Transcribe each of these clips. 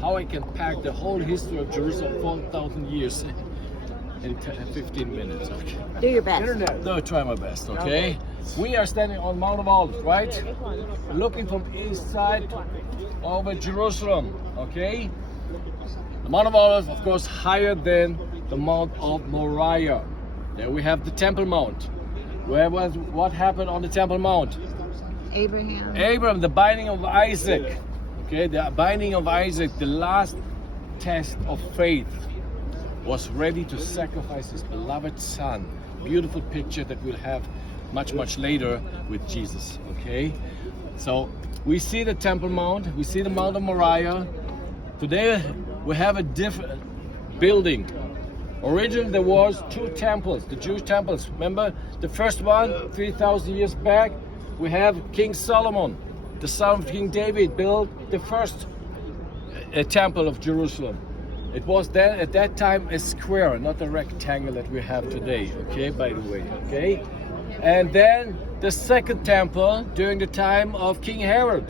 how I can pack the whole history of Jerusalem 4,000 years in 15 minutes. Okay. Do your best. No, try my best, okay? We are standing on Mount of Olives, right? Looking from east side over Jerusalem, okay? The Mount of Olives, of course, higher than the Mount of Moriah. There we have the Temple Mount. What happened on the Temple Mount? Abraham, the binding of Isaac. Okay, the binding of Isaac, the last test of faith, was ready to sacrifice his beloved son. Beautiful picture that we'll have much later with Jesus. Okay, so we see the Temple Mount, we see the Mount of Moriah. Today we have a different building. Originally there was two temples, the Jewish temples. Remember the first one 3,000 years back? We have King Solomon, the son of King David, built the first temple of Jerusalem. It was then at that time a square, not a rectangle that we have today. Okay, by the way. Okay, and then the second temple during the time of King Herod,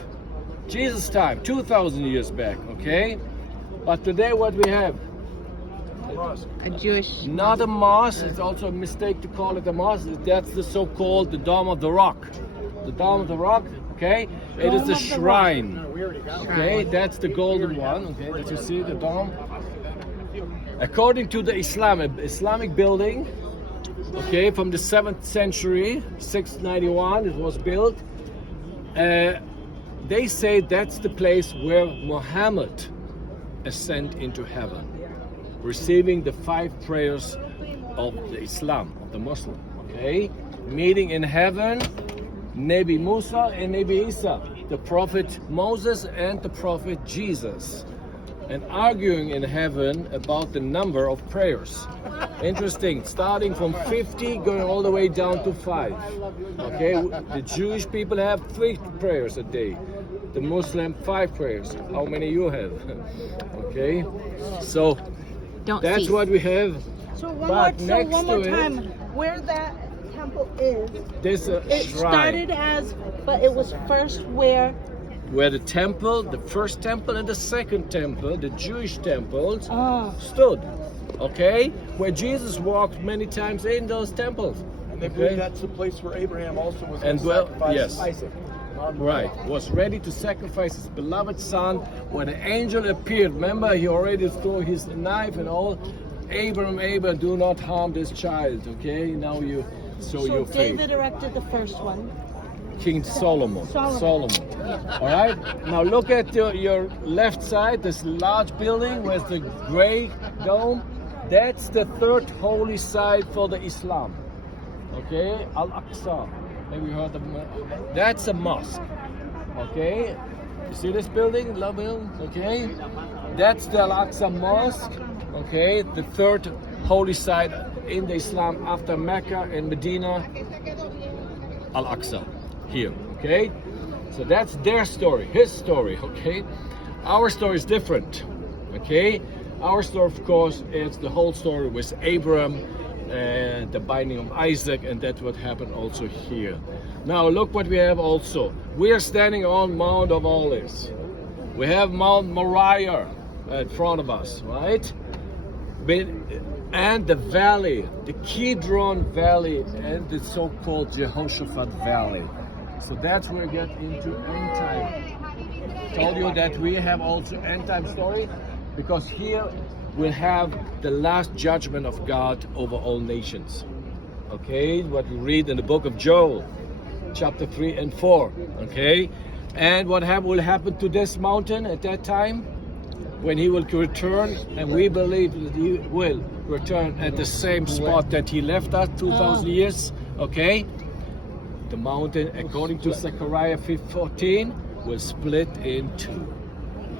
Jesus' time, 2,000 years back. Okay, but today what we have? a Jewish. Not a mosque. It's also a mistake to call it a mosque. That's the so-called the Dome of the Rock. The Dome of the Rock. Okay, it is the shrine. Okay, that's the golden one. Okay, that you see the dome. According to the Islamic building, okay, from the 7th century, 691, it was built. They say that's the place where Muhammad ascended into heaven, receiving the 5 prayers of the Islam, of the Muslim. Okay, meeting in heaven, Nabi Musa and Nabi Isa, the prophet Moses and the prophet Jesus, and arguing in heaven about the number of prayers. Interesting, starting from 50 going all the way down to 5. Okay, the Jewish people have 3 prayers a day, the Muslim 5 prayers. How many you have? Okay, so that's cease. what we have. So But next one more to it- time, where that temple is, This it shrine started as, but it was first where the temple, the first temple and the second temple, the Jewish temples, oh, stood. Okay, where Jesus walked many times in those temples. And they Okay. believe that's the place where Abraham also was And going to well, sacrifice yes. Isaac. Right, was ready to sacrifice his beloved son when the angel appeared. Remember, he already threw his knife and all. Abraham, do not harm this child. Okay, now you show so your faith. David erected the first one. King Solomon. Solomon. All right. Now look at your left side. This large building with the gray dome. That's the 3rd holy site for the Islam. Okay, Al-Aqsa. Maybe you heard of that's a mosque. Okay, you see this building, love building. Okay, that's the Al-Aqsa Mosque. Okay, the 3rd holy site in the Islam after Mecca and Medina. Al-Aqsa. Here, okay? So that's their story, his story, okay? Our story is different, okay? Our story, of course, is the whole story with Abraham and the binding of Isaac, and that's what happened also here. Now, look what we have also. We are standing on Mount of Olives. We have Mount Moriah in front of us, right? And the valley, the Kidron Valley, and the so-called Jehoshaphat Valley. So that's where we get into end time. Told you that we have also end time story because here we'll have the last judgment of God over all nations. Okay, what we read in the book of Joel, chapter 3 and 4. Okay, and what will happen to this mountain at that time when he will return, and we believe that he will return at the same spot that he left us 2,000 years. Okay. The mountain, according to Zechariah 5:14, will split in 2,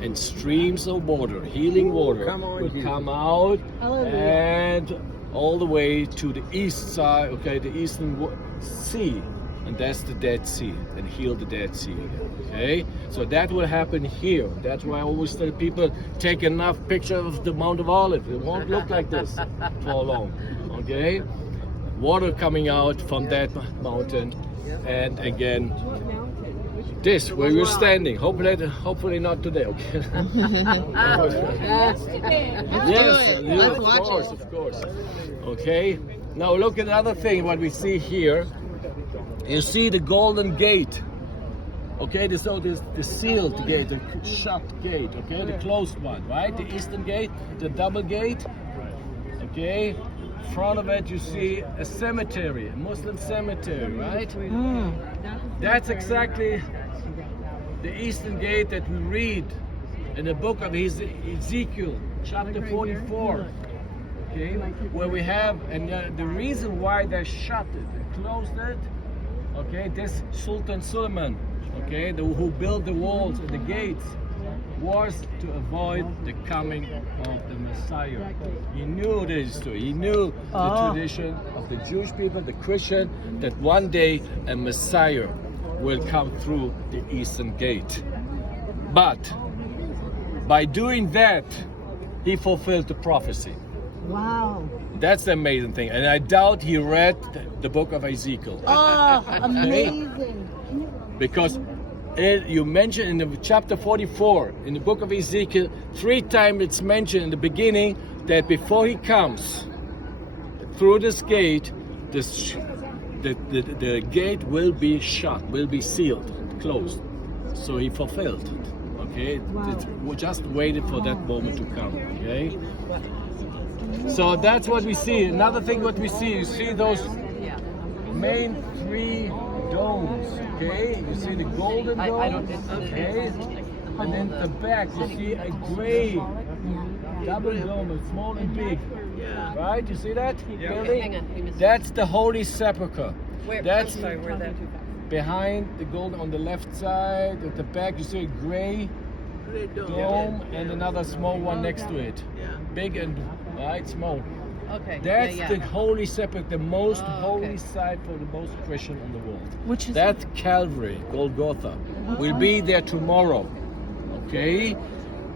and streams of water, healing water, will come out and all the way to the east side, okay, the eastern sea, and that's the Dead Sea, and heal the Dead Sea. Okay, so that will happen here. That's why I always tell people take enough pictures of the Mount of Olives. It won't look like this for long. Okay, water coming out from that mountain. And again, This where you're standing. Hopefully not today. Okay. Let's watch it. Of course. Okay. Now look at another thing. What we see here. You see the golden gate. Okay. So this the sealed gate, the shut gate. Okay, the closed one, right? The eastern gate, the double gate. Okay. In front of it, you see a cemetery, a Muslim cemetery, right? That's exactly the eastern gate that we read in the book of Ezekiel, chapter 44, okay, where we have, and the reason why they shut it and closed it, okay, this Sultan Suleiman, okay, who built the walls and the gates, was to avoid the coming of the Messiah. He knew the history, he knew the tradition of the Jewish people, the Christian, that one day a Messiah will come through the eastern gate. But by doing that, he fulfilled the prophecy. Wow. That's the amazing thing. And I doubt he read the book of Ezekiel. Oh, amazing. Because you mentioned in the chapter 44, in the book of Ezekiel, 3 times it's mentioned in the beginning that before he comes through this gate, the gate will be shut, will be sealed, closed. So he fulfilled it. Okay, we just waited for that moment to come. Okay, so that's what we see. Another thing, what we see, you see those main 3 domes. Okay, you see the golden dome. Okay, and then at the back you see a gray double dome, small and big. Right? You see that building? Hang on. That's the Holy Sepulchre. That's where that? behind the golden on the left side. At the back, you see a gray dome and another small one next to it. Big and small. Okay. That's the Holy Sepulchre, the most holy site for the most Christian in the world. Which is That Calvary, Golgotha, will be there tomorrow. Okay?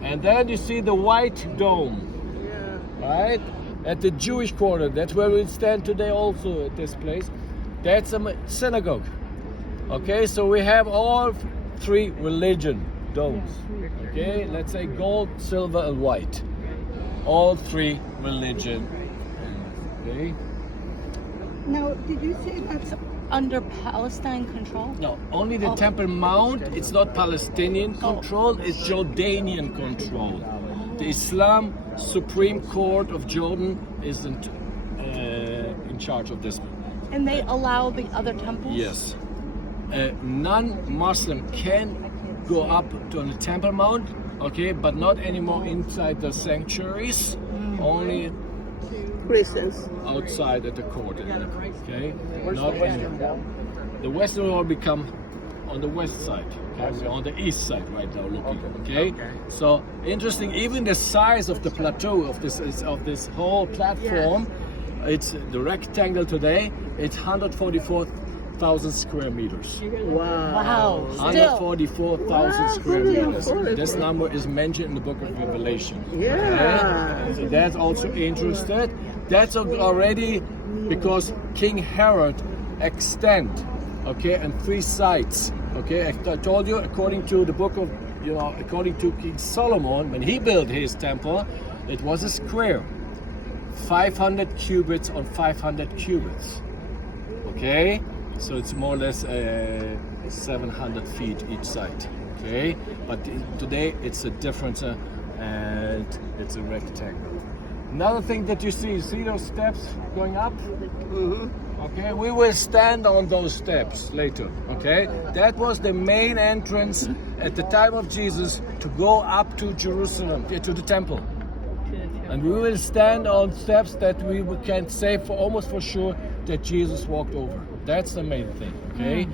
And then you see the white dome. Right? At the Jewish quarter, that's where we stand today also at this place. That's a synagogue. Okay, so we have all 3 religion domes. Okay, let's say gold, silver, and white. All 3 religion. Okay. Now, did you say that's under Palestine control? No, only the Temple Mount. It's not Palestinian control. It's Jordanian control. The Islam Supreme Court of Jordan is in charge of this. And they allow the other temples? Yes. Non-Muslim can go up to the Temple Mount, okay, but not anymore inside the sanctuaries. Only Christians. outside at the court. Okay. Not anymore. The Western Wall become on the west side. Okay? We're on the east side right now looking. Okay. So interesting. Even the size of the plateau of this whole platform, it's the rectangle today. It's 144,000 square meters. Wow. 144,000 square meters. This number is mentioned in the book of Revelation. Okay? So that's also interesting. That's already because King Herod extend, okay, and 3 sites. Okay, I told you according to the book of, according to King Solomon, when he built his temple, it was a square, 500 cubits on 500 cubits. Okay, so it's more or less 700 feet each side. Okay, but today it's a difference and it's a rectangle. Another thing that you see those steps going up? Okay, we will stand on those steps later. Okay, that was the main entrance at the time of Jesus to go up to Jerusalem, to the temple. And we will stand on steps that we can say almost for sure that Jesus walked over. That's the main thing. Okay,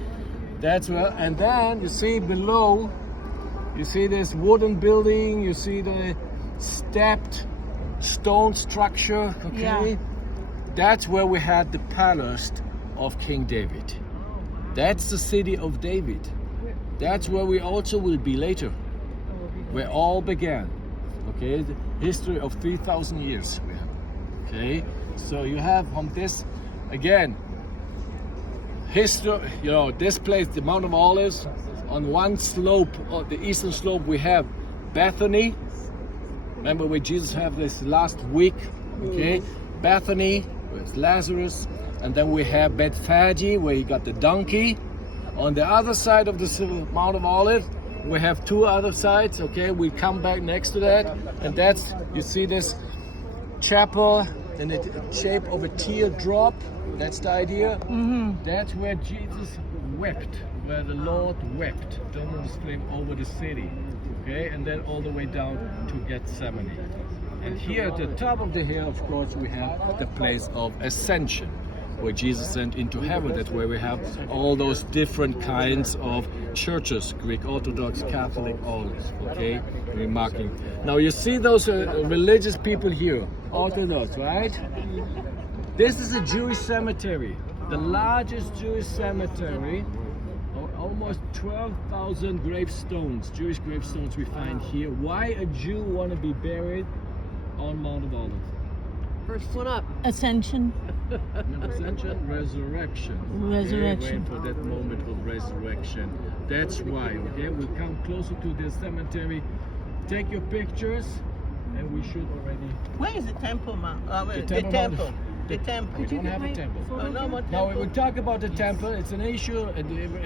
that's well. And then you see below, you see this wooden building. You see the stepped stone structure. Okay, that's where we had the palace of King David. That's the city of David. That's where we also will be later, where all began. Okay, the history of 3,000 years we have. Okay, so you have from this again history. This place, the Mount of Olives, On one slope, on the eastern slope, we have Bethany. Remember where Jesus had this last week? Okay, Bethany with Lazarus, and then we have Bethphage where you got the donkey. On the other side of the Mount of Olives, we have two other sides. Okay, we come back next to that, and that's, you see this chapel in the shape of a teardrop. That's the idea. That's where Jesus wept, where the Lord wept. Dominus flame over the city. Okay, and then all the way down to Gethsemane. And here at the top of the hill, of course, we have the place of ascension, where Jesus went into heaven. That's where we have all those different kinds of churches, Greek Orthodox, Catholic, all this, okay? We're marking. Now you see those religious people here, Orthodox, right? This is a Jewish cemetery, the largest Jewish cemetery. Almost 12,000 gravestones, Jewish gravestones we find here. Why a Jew want to be buried on Mount of Olives? First one up. Ascension. Ascension, resurrection. Resurrection. Wait for that moment of resurrection. That's why, okay? We come closer to the cemetery, take your pictures, and we should already... Where is the temple, man? The The temple. temple. The temple. We don't have a temple. Oh, no more Now, temple. we talk about the temple. It's an issue, again,